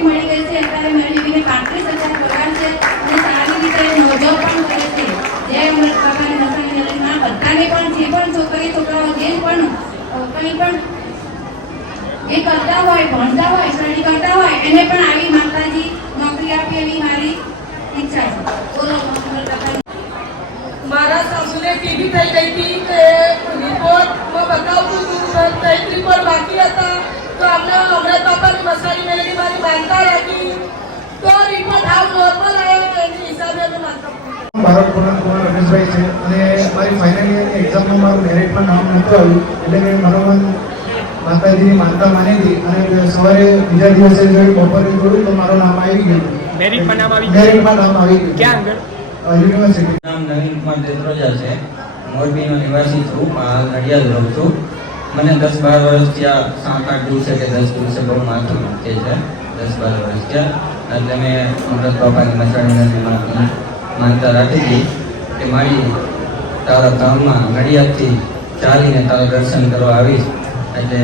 નોકરી મળી ગઈ છે. અત્યારે મારી બેબીને 35,000 પગાર છે અને સારી રીતે નોજોબ પણ કરે છે. જય અમૃત બાબાની મસાણી મેળવીમાં બધાને પણ જે પણ છોકરી છોકરાઓ જે પણ કંઈ પણ એ કરતા હોય, ભણતા હોય, સ્ટડી કરતા હોય એને પણ આવી માતાજી નોકરી આપે એવી મારી ઈચ્છા છે. બોલો મારા સાસુને ટીબી થઈ ગઈ હતી કે રિપોર્ટમાં બતાવતું હતું પણ કંઈક રિપોર્ટ બાકી હતા તો અમને અમૃત બાપાની મસાણી મેળવી મારી માનતા રાખી તો રિપોર્ટ આવ નોર્મલ આવ્યો એની હિસાબે અમે માનતા ભારત કુમાર રમેશભાઈ છે અને મારી ફાઇનલ યરની એક્ઝામમાં મારું મેરિટમાં નામ નહોતું આવ્યું એટલે મેં મનોમન માતાજીની માનતા માની હતી અને સવારે બીજા દિવસે બપોરે જોયું તો મારું નામ આવી ગયું. મેરિટમાં નામ આવી ગયું. ક્યાં આગળ? યુનિવર્સિટી. નામ નવીન કુમાર દેત્રોજા છે. મોરબીનો નિવાસી છું, હાલ નડિયાદ રહું છું. મને 10-12 વર્ષથી આ 7-8 દિવસે કે 10 દિવસે બહુ માથું દુખે છે. 10-12 વર્ષ થયા એટલે મેં અમૃત બાપાની મસાણીની માનતા રાખી હતી કે મારી તારા ધામમાં નડિયાદથી ચાલીને તારા દર્શન કરવા આવીશ. એટલે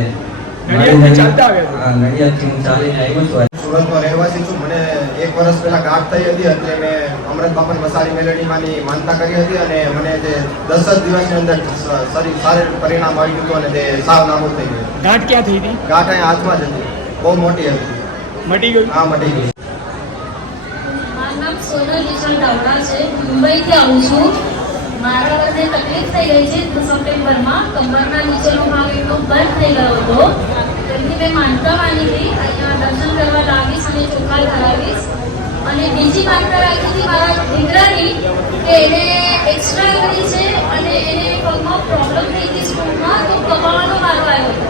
નડિયાદથી હું ચાલીને આવ્યો છું. સુરતનો રહેવાસી છું. મને 1 વર્ષ પહેલા ગાંઠ થઈ હતી એટલે મેં અમૃત બાપાની મસાણી મેલડીમાંની માનતા કરી હતી અને મને જે 10 જ દિવસની અંદર સારું પરિણામ આવી ગયું અને તે સાવ નાબૂદ થઈ ગયું. ગાંઠ ક્યાં થઈ હતી? ગાંઠ અહીંયા હાથમાં જ હતી, બહુ મોટી હતી. મટી ગઈ? હા, મટી ગઈ. મારું નામ સોનલ વિશાલ ડાવડા છે. મુંબઈથી આવું છું. મારા વચ્ચે તકલીફ થઈ ગઈ છે સપ્ટેમ્બરમાં. કમરના નીચેનો ભાગ એકદમ બંધ થઈ ગયો હતો. તેમની મેં માનતા માની હતી અહીંયા દર્શન કરવા લાવીશ અને ચોખાલ કરાવીશ. અને બીજી માનતા રાખી હતી મારા દીકરાની કે એને એક્સ્ટ્રા કરી છે અને એને પગમાં પ્રોબ્લેમ થઈ હતી સ્કૂલમાં તો કમાવાનો વારો આવ્યો હતો.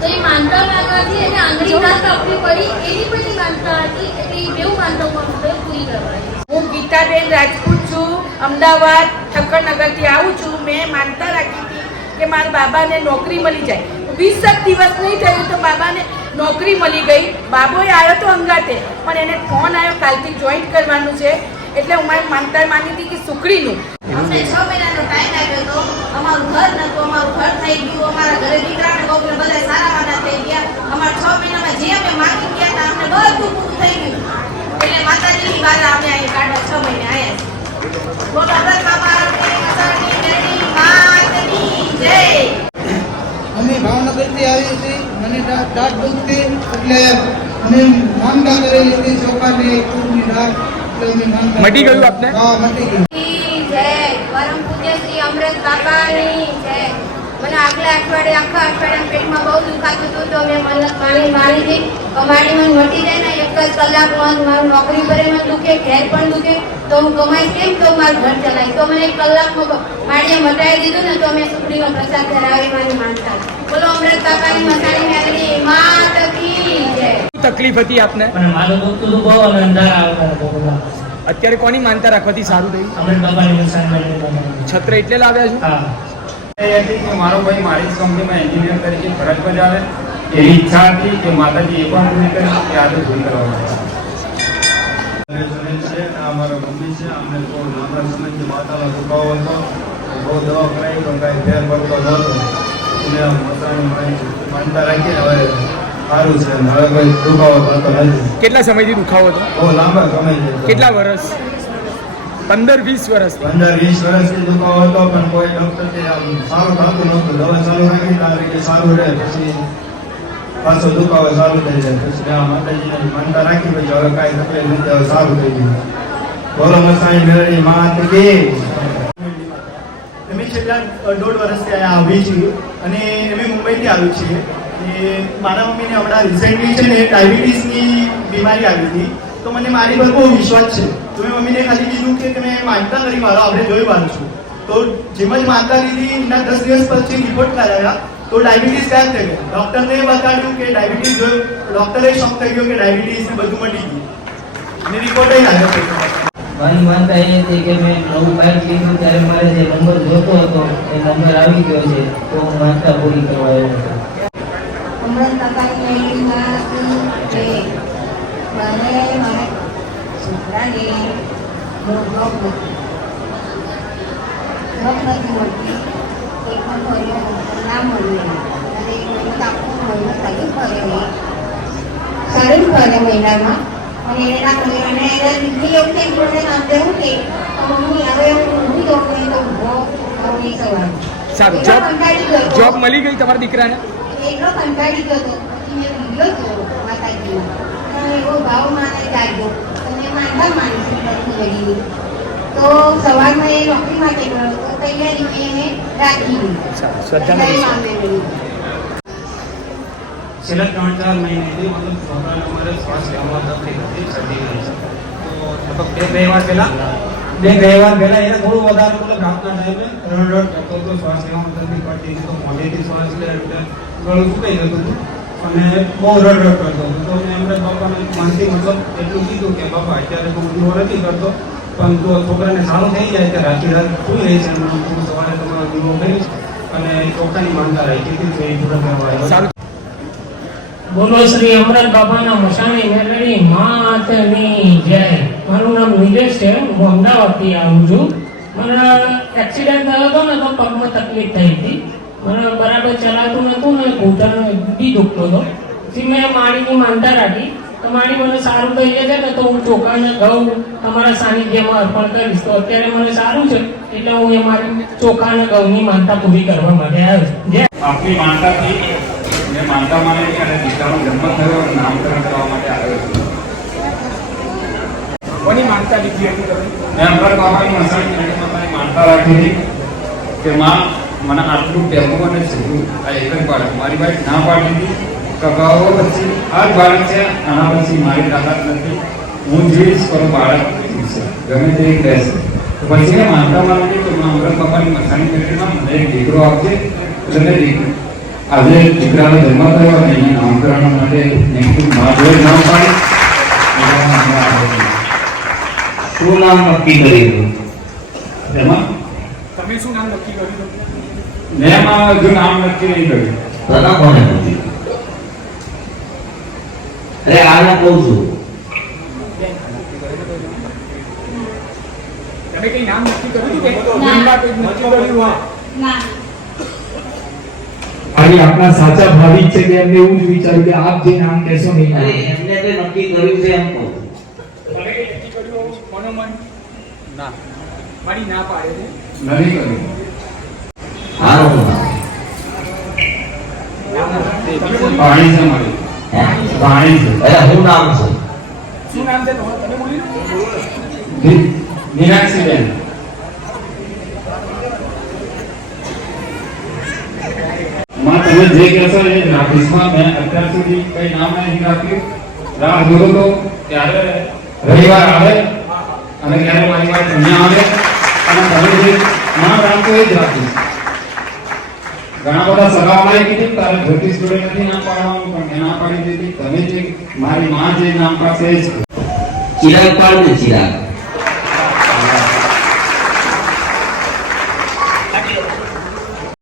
તો એ માનતા માનવાથી એને આંગળી ના કાપવી પડી એવી બધી માનતા હતી. એટલે એ બેઉ માનતા હું પૂરી કરવાની. હું ગીતાબેન રાજપૂત છું. અમદાવાદ ઠક્કરનગરથી આવું છું. મેં માનતા રાખી હતી કે મારા બાબાને નોકરી મળી જાય. 20 દિવસ નહીં થયું તો બાબાને નોકરી મળી ગઈ. બાબોએ આવ્યો તો અંગાતે પણ એને ફોન આવ્યો કાલથી જોઈન્ટ કરવાનું છે એટલે હું મારી માનતા માની હતી કે સુખડીનું. અમને 6 મહિનાનો ટાઈમ આપ્યો હતો. અમારું ઘર નતું, અમારું ઘર થઈ ગયું. અમારા ઘરે દીકરાને બહુ બધા સારા માના થઈ ગયા. અમારા 6 મહિનામાં જે અમે માગી ગયા હતા અમને બધું પૂરું થઈ ગયું. એટલે માતાજીની બાધા અમે અહીં કાઢવા 6 મહિને આવ્યા છીએ. બોલો અમૃત બાપાની મસાણી મેળવી માતની જય. અમે ભાવનગરથી આવી છીએ. મને દાંત દુખતી એટલે અમે માનતા કરેલી હતી ચોખાની કુળની દાળ એટલે અમે માનતા. મટી ગયું આપને? હા, મટી ગયું. જય પરમ પૂજ્ય શ્રી અમૃત બાપાની જય. મને આખા અઠવાડિયામાં પેટમાં બહુ દુખાતું હતું તો મેં મન્નત મારી હતી કમાડી મને મટી જાય ને 1 જ કલાકમાં મારું નોકરી પર એમાં દુખે, ઘેર પણ દુખે તો હું કમાઈ કેમ તો મારું ઘર ચલાવી. તો મને 1 કલાકમાં માળીએ મટાવી દીધું ને તો મેં સુખડીનો પ્રસાદ ધરાવી મારી માનતા. બોલો અમૃત બાપાની મસાણી મેળવી માત કી જય. શું તકલીફ હતી આપને? અને મારું દુખતું હતું બહુ અને અંધારા આવતા હતા બધા. અત્યારે કોની માનતા રાખવાથી સારું થયું? અમૃત બાપાની મસાણી મેળવી. છત્ર એટલે લાવ્યા છો? હા. મારો ભાઈ મારી જ કંપનીમાં એન્જિનિયર તરીકે ફરજ બજાવે એવી ઈચ્છા હતી કે માતાજી એ પણ પૂરી કરી કે આજે પૂરી કરવામાં અમારો મમ્મી છે. અમને બહુ લાંબા સમયથી માતાનો દુખાવો હતો. બહુ દવા કરાવી પણ કાંઈ ફેર પડતો નહોતો. એટલે મસાણી માનતા રાખીને હવે સારું છે. હવે કોઈ દુખાવો પડતો નથી. કેટલા સમયથી દુખાવો હતો? બહુ લાંબા સમયથી. કેટલા વર્ષ? 15-20 વર્ષ? 15-20 વર્ષથી દુખાવો હતો પણ કોઈ ડોક્ટરથી આમ સારું થતું નહોતું. દવા ચાલુ રાખી તારી કે સારું રહે પછી પાછો દુખાવો ચાલુ થઈ જાય. પછી આ માતાજીને માનતા રાખી પછી હવે કાંઈ તકલીફ નથી, હવે સારું થઈ ગયું. બોલો મસાણી મેળવી માત કી. અમે છેલ્લા 1.5 વર્ષથી અહીંયા આવી છીએ અને અમે મુંબઈથી આવ્યું છીએ. મારા મમ્મીને હમણાં રિસેન્ટલી છે ને ડાયાબિટીસની બીમારી આવી હતી તો મને મારી પર બહુ વિશ્વાસ છે. તો મેં મમ્મીને ખાલી કીધું કે તમે માનતા કરી મારો આપણે જોઈ વાનું છું. તો જેમ જ માનતા લીધી એના 10 દિવસ પછી રિપોર્ટ કરાવ્યા તો ડાયાબિટીસ ગાયબ થઈ ગયો. ડૉક્ટરને બતાવ્યું કે ડાયાબિટીસ જોયું. ડૉક્ટરે શોક થઈ ગયો કે ડાયાબિટીસ બધું મટી ગયું અને રિપોર્ટ આવ્યો. મારી માનતા એ હતી કે મેં નવું બાઇક લીધું ત્યારે મારે જે નંબર જોતો હતો એ નંબર આવી ગયો છે તો હું માનતા પૂરી કરવા આવ્યો હતો. અમૃત બાપાની મેળવી માતની જય. મને મારા છોકરાને જોબ નથી મળતી. કોઈ પણ ફર્યો ના મળે અને આખું મહિનો તકલીફ પડે શરીર કરે મહિનામાં અને એના કરે અને એના દીકરી વખતે મને નામ દેવું કે મમ્મી હવે હું ઊભી જાઉં નહીં તો ઊભો નહીં સવાર સારું જોબ મળી ગઈ તમારા દીકરાને? એટલો કંટાળી ગયો હતો પછી મેં વિડીયો જોયો માતાજીનો અને એવો ભાવ માને જાગ્યો અને માંદા માનસી લડી તો સવારમાં એ નોકરી માટે ગયો તો તૈયારી મેં એને રાખી દીધી. શ્રદ્ધા છેલ્લા 3-4 મહિનાથી મતલબ છોકરાને અમારે શ્વાસ લેવામાં તકલીફ હતી, શરદી રહી છે. તો લગભગ 2 વાર પહેલા એને થોડું વધારે મતલબ રાતના ટાઈમે રડરડ કરતો હતો, શ્વાસ લેવામાં તકલીફ પડતી હતી, તો મોઢેથી શ્વાસ લે એટલે ગળું સુકાઈ જતું હતું અને બહુ રડરડ કરતો હતો. તો મેં અમૃત બાપાને મનથી મતલબ એટલું કીધું કે બાપા અત્યારે તો હું નથી કરતો, પણ જો છોકરાને સારું થઈ જાય કે રાત સુઈ રહી છે અને હું સવારે તમારો દીવો કરીશ અને ચોખાની માનતા રાખી હતી તો એ પૂરા કરવા આવ્યો. બોલો શ્રી અમૃત બાબાના મશાની મેલડી માતની જય. મારું નામ નિલેશ છે, હું અમદાવાદથી આવું છું. મને એક્સિડન્ટ થયો હતો ને તો પગમાં તકલીફ થઈ હતી, મને બરાબર ચલાતું નહોતું ને ઘૂંટણ બી દુખતો હતો. પછી મેં માળીની માનતા રાખી તો માળી મને સારું થઈ જશે ને તો હું ચોખાને ઘઉં તમારા સાનિધ્યમાં અર્પણ કરીશ. તો અત્યારે મને સારું છે એટલે હું એ મારી ચોખાને ઘઉંની માનતા પૂરી કરવા માટે આવ્યો છું. જય. આપની માનતાથી મેં માનતા માની અને દીકરાનો જન્મ થયો અને નામકરણ કરવા માટે આવ્યો છું. કોની માનતા લીધી હતી તમે? મેં અમૃત બાબાની મસાણી મેળવી માતાની માનતા રાખી હતી કે માં મને આટલું ટેમ્પો અને છોકરું આ એક જ બાળક મારી વાઈફ ના પાડી હતી કગાઓ પછી આ જ બાળક છે, આના પછી મારી તાકાત નથી, હું જીવીશ પણ બાળક જીવશે ગમે તે રહેશે. તો પછી મેં માનતા માની કે અમૃત બાબાની મસાણી મેળવીમાં મને એક દીકરો આપશે એટલે આજે દીકરાનો જન્મ થયો અને એના નામકરણ માટે જોઈ નામ પાડી. શું નામ નક્કી કર્યું? એમાં તમે શું નામ નક્કી કર્યું? મેં એમાં હજુ નામ નક્કી નહીં કર્યું. તને કોને પૂછ્યું? અરે આને કહું છું. તમે કઈ નામ નક્કી કર્યું કે ના. નક્કી કર્યું? ના આજે આપણા સાચા ભાવિક છે કે એમને એવું જ વિચાર્યું કે આપ જે નામ કહેશો ને અરે એમને તો નક્કી કર્યું છે એમ કહું. તમે કઈ નક્કી કર્યું મનોમન? ના, મારી ના પાડે છે. નથી કર્યું. હારું નામ. પાણી છે મારી હે? પાણી છે. અરે શું નામ છે? શું નામ છે તમારું? તમે બોલી લો. મીનાક્ષીબેન. માં તમે જે કહેશો એ રાખીશમાં. મેં અત્યાર સુધી કઈ નામ નથી રાખ્યું. રાહ જોતો તો ત્યારે રવિવાર આવે અને ત્યારે મારી વાત અહીંયા આવે અને તમે જે નામ રાખો એ જ રાખીશ. ઘણા બધા સગાવાળાએ કીધું તારે જ્યોતિષ જોડે નથી નામ પાડવાનું, પણ મેં ના પાડી દીધી. તમે જે મારી માં જે નામ પાડશે એ જ. ચિરાગ પાડ ને ચિરાગ.